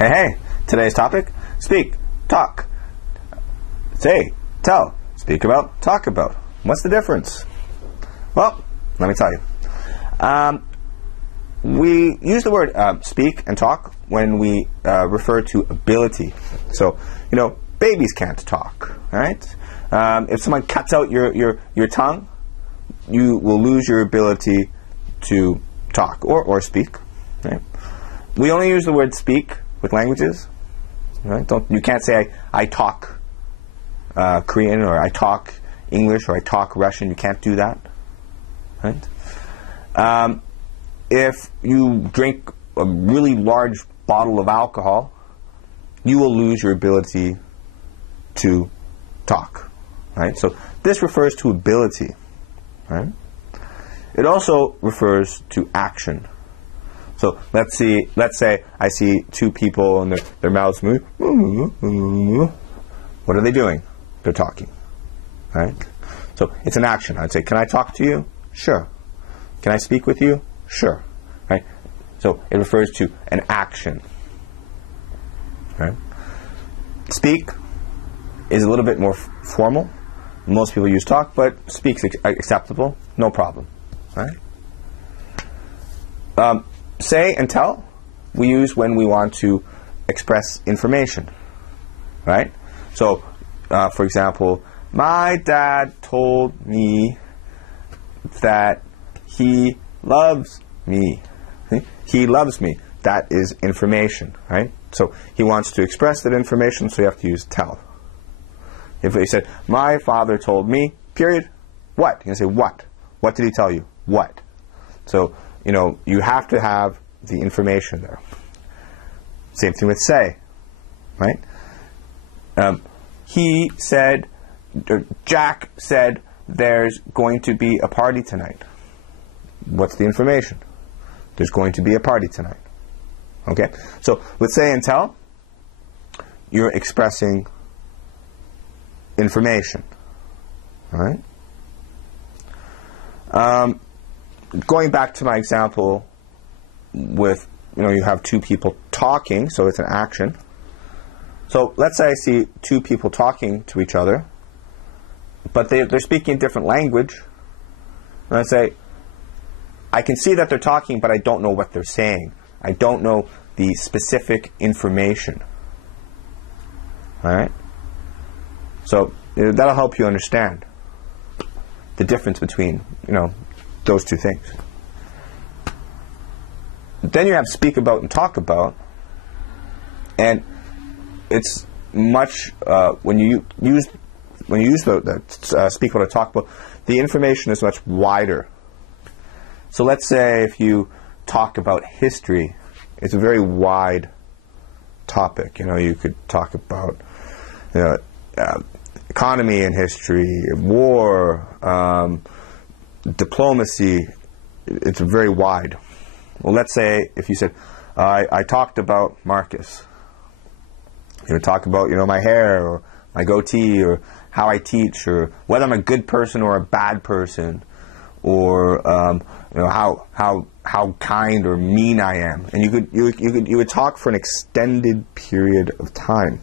Hey, today's topic, speak, talk, say, tell, speak about, talk about. What's the difference? Well, let me tell you. We use the word speak and talk when we refer to ability. So, babies can't talk, right? If someone cuts out your tongue, you will lose your ability to talk or speak, right? We only use the word speak with languages, right? You can't say I talk Korean, or I talk English, or I talk Russian. You can't do that, right? If you drink a really large bottle of alcohol, you will lose your ability to talk, right? So this refers to ability, right? It also refers to action. So let's say I see two people and their mouths move. What are they doing? They're talking, right? So it's an action. I'd say, can I talk to you? Sure. Can I speak with you? Sure. Right? So it refers to an action. Right? Speak is a little bit more formal. Most people use talk, but speak's acceptable. No problem. Right? Say and tell we use when we want to express information. Right? So, for example, my dad told me that he loves me. He loves me. That is information, right? So he wants to express that information, so you have to use tell. If he said, my father told me, period, what? You can say, what? What did he tell you? What? So, you have to have the information there. Same thing with say, right? He said, Jack said, there's going to be a party tonight. What's the information? There's going to be a party tonight. Okay? So with say and tell, you're expressing information. All right? Going back to my example with, you have two people talking, so it's an action. So let's say I see two people talking to each other, but they're speaking a different language. And I say, I can see that they're talking, but I don't know what they're saying. I don't know the specific information. All right? So that'll help you understand the difference between, those two things. Then you have speak about and talk about, and it's much when you use the speak about or talk about, the information is much wider. So let's say if you talk about history, it's a very wide topic. You could talk about economy in history, war, diplomacy. It's very wide. Well, let's say if you said, I talked about Marcus. You would talk about, my hair, or my goatee, or how I teach, or whether I'm a good person or a bad person, or how kind or mean I am. And you would talk for an extended period of time.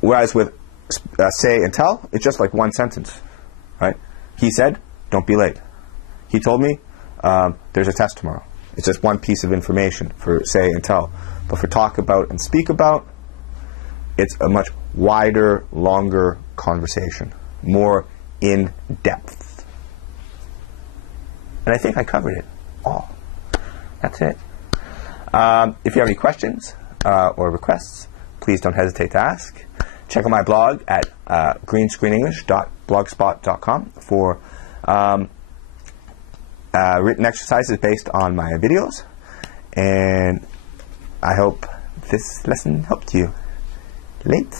Whereas with say and tell, it's just like one sentence, right? He said, don't be late. He told me, there's a test tomorrow. It's just one piece of information for say and tell. But for talk about and speak about, it's a much wider, longer conversation, more in depth. And I think I covered it all. That's it. If you have any questions or requests, please don't hesitate to ask. Check out my blog at greenscreenenglish.blogspot.com for written exercises based on my videos. And I hope this lesson helped you. Late.